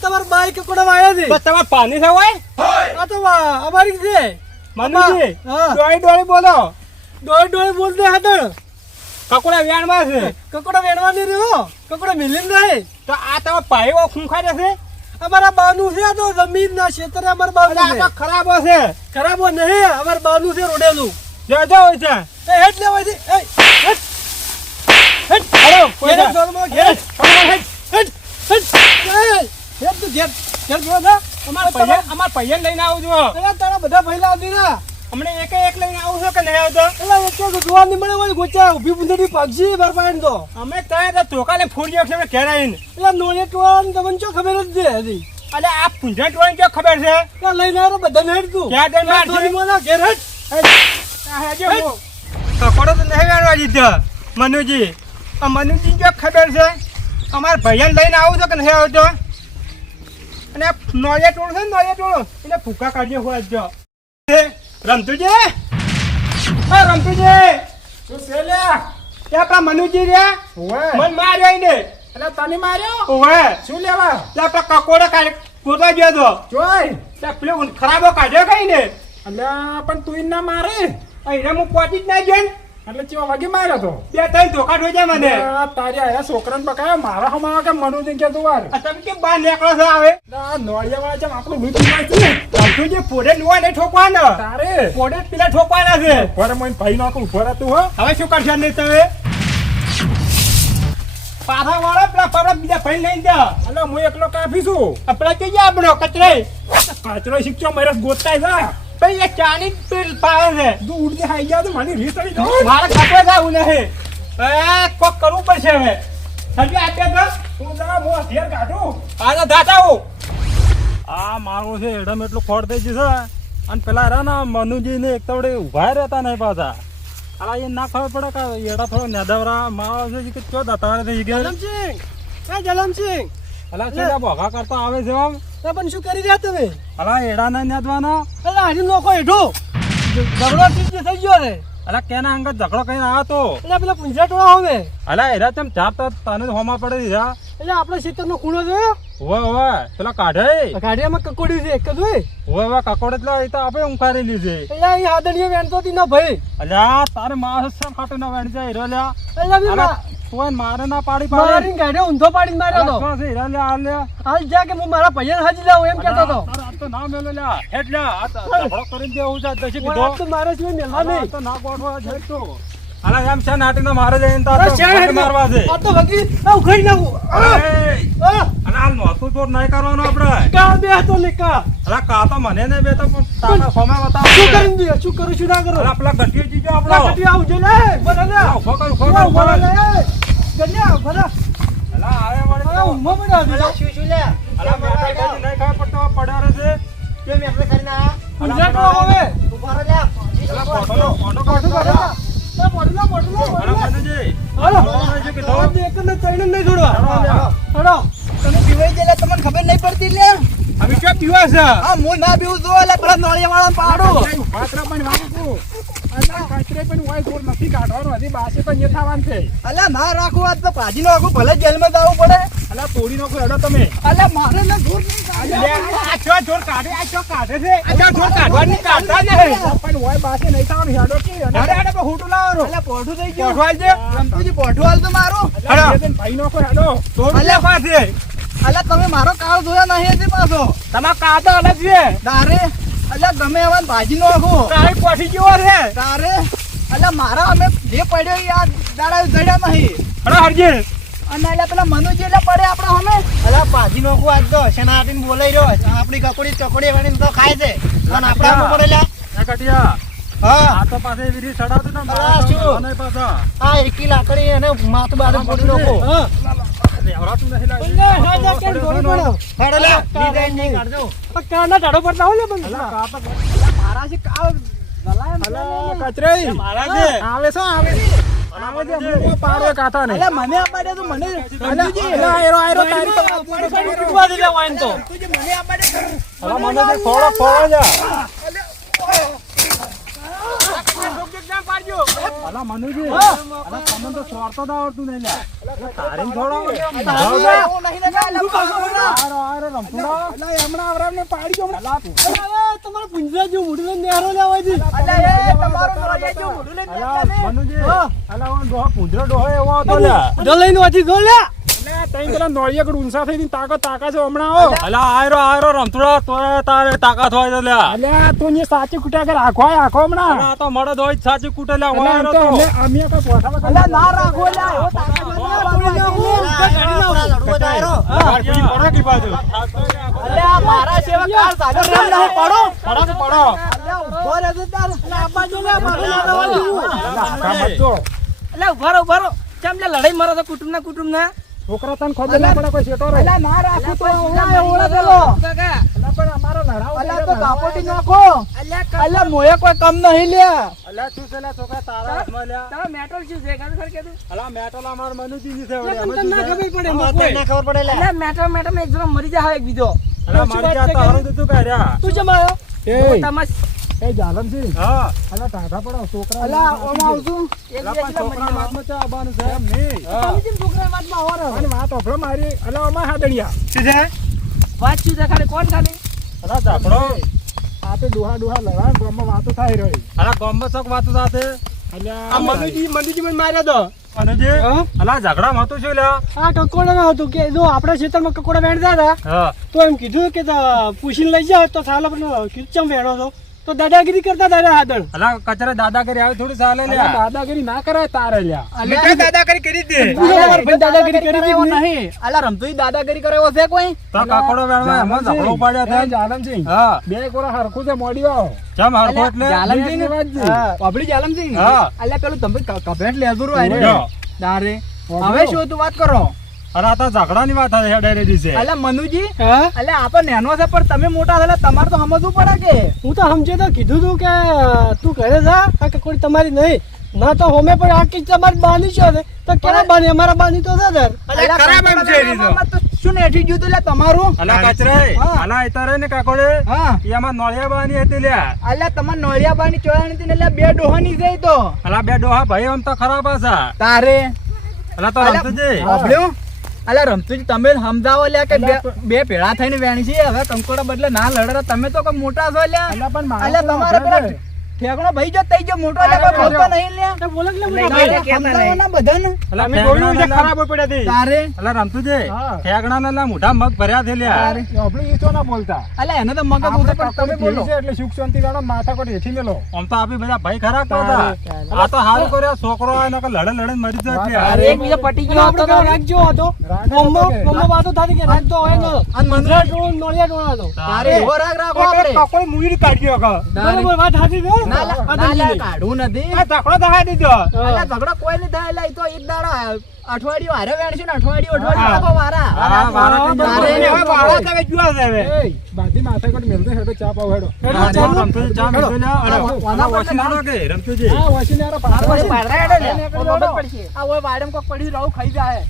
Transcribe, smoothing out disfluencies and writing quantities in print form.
તમાર બાઈક કોડા વાયા છે તમાર પાણી છે હોય આ તો અમારી છે મનુજી હા ડોળી બોલો ડોળી બોલતે હાથળ કકોડા વેણમાં છે કકોડા વેણવા નહીં રહ્યો કકોડા મિલિન નહીં તો આ તમે પાયો ખૂંખાઈ જશે અમારા બાનું છે આ તો જમીન ના ક્ષેત્રે અમારા બાનું આ તો ખરાબ હશે ખરાબ નહીં અમારા બાનું છે રોડેલું જોજો હોય છે એ હેટ લેવાય છે એ હેટ હેટ હેલો કોઈ હેટ જોરમાં હેટ હેટ હેટ હેટ હેટ તો હેટ હેટ જો ના અમાર પૈયન લઈને આવજો એલા તારા બધા ભઈલા આવતી ના હમણે એક લઈને આવું છો કે નહીં આવતો એલા એક તો જોવા નહીં મળે હોય ગોચા ઊભી બુંદડી પાગજી બાર પાઈન તો અમે ત્યાં તો ધોકાને ફોડી છે ઘેર આવીને એલા નોળે ટોળાને તમને શું ખબર જ છે હજી અલે આ પૂંજા ટોળાને શું ખબર છે એલા લઈને આવ્યો બધા હેટ તું ક્યાં દે માર થોડી મોના ઘેર હેટ કકોડો તો નહીં વેણવા દીધો મનુજી આ મનુજી જો ખબર છે અમારા ભાઈયાને લઈને આવું છો કે નહીં આવતો અને નોળિયા ટોળું છે ને નોળિયા ટોળું એને ભૂકા કાઢ્યો હોય જો રમતુજી હા રમતુજી શું છે લ્યા? તે આપણા મનુજી રહ્યા ઓવે. મન માર્યો એને એટલે તને માર્યો ઓવે શું લેવા તે આપણા કકોડો કાઢ ગોતવા ગયો તો જોઈ તે પેલો ખરાબો કાઢ્યો કઈ ને અલ્યા પણ તું ના મારે એને હું પહોંચી જ ના ગયો ને એટલે ચેવા વાગે માર્યો તો બે ત્રણ ધોકા ઠોઈ મને આ તારી આયા છોકરાને બકાયો મારા હમણાં કે મનુજી કે તું વાર આ તમે કેમ બહાર નીકળો છો આવે આ નોળિયા વાળા જેમ આપણું લૂંટી નાખ્યું ને. રમતુજી પોડે લુવા નહીં ઠોકવાના તારે પોડે જ પેલા ઠોકવાના છે ભરે મને ભાઈ નાખું ભરે તું હો હવે શું કરશો નહીં તમે પાછા વાળો પેલા ફરવા બીજા ભાઈ લઈને જા એટલે હું એકલો કાફી છું આપડે કઈ જા આપણો કચરે કાચરો શીખજો મારે ગોતાય જા ભાઈ એ ચાની પીલ પાવે છે તું ઉડતી ખાઈ ગયા તો મને રીસ ચડી જાય. મારે કપડે જાવું નહીં કોક કરવું પડશે હવે હજી આપે તો તું જા હું આ ઘેર કાઢું આને દાતા હું આ મારું છે એડમ એટલું ખોટ થઈ ગયું છે અને પેલા રહ્યા ને મનુજી ને એક તવડે ઉભા રહેતા નહીં પાછા અલા એ ના ખબર પડે કે એડા થોડો નેદાવરા માવો છે કે ચો દાતા થઈ ગયા જલમસિંહ હા જલમસિંહ અલા છે ભોગા કરતા આવે છે આમ તો પણ શું કરી રહ્યા તમે અલા એડા ના નેદવાના એલા હારી લોકો હેઠો ઝઘડો થઈ ગયો રે અલા કેના અંગત ઝઘડો કઈ આવ્યો તો એટલે પેલા પૂંજા ટોળા હવે અલા એડા તેમ ચાર તને હોમાં પડે દીધા એટલે આપણો ક્ષેત્રનો ખૂણો જોયો હોય પેલા કાઢે ગાડીયામાં કકોડી છે એક જ હોય હોય કકોડ એટલે એ તો આપણે ઊંઘારેલી છે એટલે અહીં હાદડીઓ વેણતો હતી ના ભાઈ અલ્યા તારે માણસ છે ખાટે ના વેણ જાય હીરો લ્યા એટલે બી તું મારે ના પાડી મારીને ગાડીઓ ઊંધો પાડીને માર્યો તો હીરા લ્યા લ્યા હાલ જા કે હું મારા પૈયન હાજી લાવું એમ કહેતો હતો આ તો ના મેલો લ્યા હેડ લ્યા આ તો ઝઘડો કરીને દેવું છે દશી ઓય, કીધો આ તો મારે સિવાય મેલવા આ નહીં તો ના ગોઠવા છે તો અલા એમ છે નાટી ના મારે જઈને તો આ તો શેર ફટ મારવા છે આ તો વગી આ ઉખાડી નાખું અને હાલ નોતું ચોર નહીં કરવાનું આપણે કા બે હતો ને કા અલા કા તો મને ને બે તો તારા ફોમે બતાવ શું કરીને દે શું કરું શું ના કરું અલા પેલા ગઠિયો જીજો આ આપણો કટી આવું છે ને બરા ને ઉભો કર ઉભા લે ગણ્યા બરા અલા આવે વળી આ ઉમ્મા બડા દીધા અલા મેટા કઈ નહીં ખાય પડતો પડ્યા રહે છે પૂંજા તો હવે અલા પોટલો પાછું બરા ના પડલો અલા મનુજી હાલો બોલાવે છે કે તો એક ને ત્રણ નહીં છોડવા હડો તમે પીવાઈ ગયેલા તમને ખબર નહીં પડતી લે હવે ક્યાં પીવા છે આ હું ના પીવું છું એટલે પેલા નળિયા વાળા પાડો પાત્રા પણ વાગું અલ્યા કાચરે પણ હોય ગોળ નથી કાઢવાનું હજી બાસે તો થવાનું છે અલ્યા ના રાખું આજ તો પાજી નો આખું ભલે જેલમાં જવું પડે અલ્યા તોડી નાખો હેડો તમે અલ્યા મારે ના દૂર નહીં આ ચો જોર કાઢે આ ચો કાઢે છે આ ચો જોર કાઢવાની કાઢતા નહીં પણ હોય બાસે નહીં થવાનું હેડો કે હેડે હેડે પણ હોટું લાવવાનું અલ્યા પોઠું થઈ ગયું કોઠવાલ છે રમતુજી પોઠું હાલ તો મારું ભાઈ નાખો હેડો તોડી લે પાસે અલ્યા તમે મારો કાળ જોયા નહીં હજી પાછો તમાર કાતો અલગ છે તારે અલ્યા ગમે એવા ભાજી નો આખું કાઈ કોઠી જેવો છે તારે અલ્યા મારા અમે જે પડ્યો એ આ દાડા જડ્યા નહીં અરે હરજી અને અલ્યા પેલા મનુજી એટલે પડે આપડે અમે અલ્યા ભાજી નો આજ તો શેનાટીને બોલાઈ રહ્યો આપણી કકોડી ચકોડી વાળીને તો ખાય છે અને આપડા આમાં પડેલા એ કટિયા હા આ તો પાસે વિરી ચડાવતું ને અલા, શું? નહીં પાછા આ એકી લાકડી અને માથું બારું ફોડી નાખો રેવરાતું નહીં લાગે રાજા કેમ દોડી પડો ફાડેલા ડિઝાઇન નહીં કાઢજો કાના ઢાડો પડતા હોય ને અલા બંધ કા તો મારા છે કાળ અલ્યા કચરે મારા છે આવે છો આવે આવે છે હું પાડો કાતા ને અલ્યા મને આપાડે તો મને અલ્યા આયરો આયરો તારી તો તૂટવા દે વાઈન તો મને આપાડે અલા મને જે થોડો ફોડો જા અલા મનુજી હા. અલા તમને તો સ્વાર્થ જ આવડતું નહીં લ્યા. અલા તારીને થોડો હું નહીં ને કાલે આરો રમતુડો. અલા હમણાં આવરામને પાડી ગયો હમણાં. અરે, તમારે પુંજરા જેવું મોઢું નેરો લેવા છે. અલા એ તમારો નોળિયા જેવું મોઢું લઈને અલા બેઠા ને. મનુજી હા. અલા ઓન ડોહો પૂંજરો ડોહો એવો હતો લ્યા. પૂંજરા લઈને વાંચી ગયો લે. અલા તઈ પેલા નોળિયા કડ ઊંચા થઈને તાકા છે હમણાં હો. અલા આયરો રમતુડો તોય તારે તાકાત હોય છે લ્યા. અલ્યા તું ને સાચી કુટા કર આખો હમણાં. અલા આ તો મળદ હોય જ સાચી કૂટે લ્યા. અલા વાયરો એમ તો તો. અમે કોઈ પોઠામાં અલા ના રાખો લ્યા એવો તાકાત ગાડી પડો કી બાજુ અલ્યા મારા સેવક સાગર રામ ના પડો પડો અલ્યા ઉભો રહે તો તાર અલ્યા આ બાજુ લે મારે ના રહેવા જેવું. આખા મત જો. એટલે ઉભા રહો ચમ લે લડાઈ મારો તો કુટુંબ ના છોકરા તને ખબર ના પડે કોઈ શેટો રહે. અલ્યા ના રાખો તો ઓળા પેલો કાકા અલા પણ અમારો લડાવો અલ્યા તો કાપોટી નાખો અલ્યા મોય કોઈ કમ નહીં લ્યા અલા શું છે લ્યા છોકરા તારા હાથમાં લ્યા. તારો મેટર શું છે ગાનું સર કીધું અલા મેટલ અમાર મનુજી છે વળી. તમને ના ખબર પડે હા, તને ના ખબર પડે લ્યા એટલે મેટર માં એક જણો મરી જાય એક બીજો અલા મારી જાત તો હારું તો તું કર્યા. તું જમ આવ્યો એ તમાશ એ જાલમજી હા અલા ટાઢા પડો છોકરા. અલ્યા ઓમ આવશું એક અલા પણ બીજા છોકરા હાથમાં ચા આવવાનું છે. એમ નહીં. તમે કેમ છોકરા વાતમાં હોરો અને વાત ઓફળો મારી અલા અમાર હાદડિયા. શું છે વાત શું છે ખાલી કોણ ખાલી અલા ઝાપડો. આ તો ડોહા લડાય ગામમાં વાતો થાય રહી. અલા ગોમ્બો ચોક વાતો સાથે. અલ્યા આ મનુજી મને માર્યા તો મનુજી હા? અલા ઝઘડામાં હતું શું લ્યા. આ કકોડા હતું કે જો આપણા ખેતરમાં કકોડા વેણતા હતા હા તો એમ કીધું કે પૂછીને લઈ જાઓ તો સાલા પણ ચમ વેણો છો તો દાદાગીરી કરતા દાદા હાદળ અલા કચરે દાદાગીરી આવી થોડી ચાલે અલ્યા લ્યા. દાદાગીરી ના કરાય તારે લ્યા. મેં દાદાગીરી કરી દે દાદાગીરી કરી એવો દીધી નહીં અલ્યા રમતુઈ દાદાગીરી કરે એવો છે કોઈ તો કાકોડો વેણવા એમાં ઝઘડો પાડ્યો એ થાય. જાલમસિંહ હા બે કોરા હરખું છે મોડીઓ. ચમ હરખો એટલે જાલમસિંહ વાતજી. પાપડી જાલમસિંહ હા. અલ્યા પેલું તમે કપેટ લેજુરું જો. આયરે તારે હવે શું તું વાત કરો અરે આ તો ઝઘડાની વાત છે હેડેરેડી છે. અલ્યા મનુજી હા અલ્યા આ તો નેનો છે પણ તમે મોટા થયેલા તમારે તો સમજવું પડે કે હું તો સમજે તો કીધું તું કે તું ઘરે જા આ કકોડી તમારી નહીં ના તો હોમે પણ આખી તમારી બાની છે ને તો કેના બાની અમારા બાની તો છે દર અલ્યા ખરાબ એમ છે એ તો. તો શું નેઠી ગયું તું લે તમારું અલા કચરે હા. અલા ઇતારે ને કાકોડે હા એમાં નોળિયા બાની હતી લ્યા. અલ્યા તમાર નોળિયા બાની ચોરાણી હતી ને એટલે બે ડોહાની છે ઈ તો અલા બે ડોહા ભાઈ આમ તો ખરાબ હશે. તારે અલા તો અલા, રમતુજી સાંભળ્યું? અલ્યા રમતુજી તમે સમજાવો લ્યા કે બે ભેળા થઈને વેણી છે હવે કંકોડા બદલે ના લડે તમે તો કોઈ મોટા છો લ્યા અલ્યા પણ મારે અલ્યા તો તમારે પેલા ઠેકણો ભાઈ જો તઈ જો મોટો લ્યા કોઈ બોલતો નહીં લ્યા તો બોલે કે તારે સમજાવો ના બધાને અલા અમે જોયું છે ઠેકણા ખરાબ પડ્યા હતી તારે અલા રમતુજી હા. ઠેકણા ના મોઢા મગ ભર્યા છે લ્યા. તારે. આપણે ઈ તો ના બોલતા. અલ્યા એને તો મગજ આપણે ઉઠે પણ તમે કાકોડી બોલો કેવી છે એટલે સુખ શાંતિ વાળા માથાકોટ હેઠી મેલો. આમ તો આપી બધા ભાઈ ખરાબ હતા. આ તો હારું કર્યો છોકરો આ નકર લડે લડે મરી જાય છે. અરે, એક બીજો પટી ગયો હતો તો રાખજો હતો રાગ મમ્મો હતો કે? મમ્મો વાતો થતી કે રાખજો હોય ન અને મંદરા ટોળો નોળિયા ટોળા હતો તારે એવો રાગ રાખો આપણે કકોડ મુવી કાઢ્યો કા બરોબર વાત સાચી છે ના લા- આ ના તો લા, નહીં. કાઢવું નથી આ ઝઘડો દહાઈ દીધો અલ્યા ઝઘડો કોઈ નહીં થાય અલ્યા ઈ તો એક દાડા અઠવાડિયું હારે વેણશું ને અઠવાડિયું રાખો વારા હા, વારા કઈ તારે જવાનું. હવે વાળા તમે જોવા છે હવે એય, બાધી માથાકોટ મેલતો હેડો ચા પાવ હેડો. હા, જો રમતુજી ચા મેળ્યો લ્યા. અરે, વાના આ વોશિંગ હાલો કે રમતુજી આ વસીને હારો આ પછી પાડો. પાડરા હેડે લે. આ ખબર પડશે. આ ઓય વાડમ કોક પડ્યું રહું ખાઈ જાય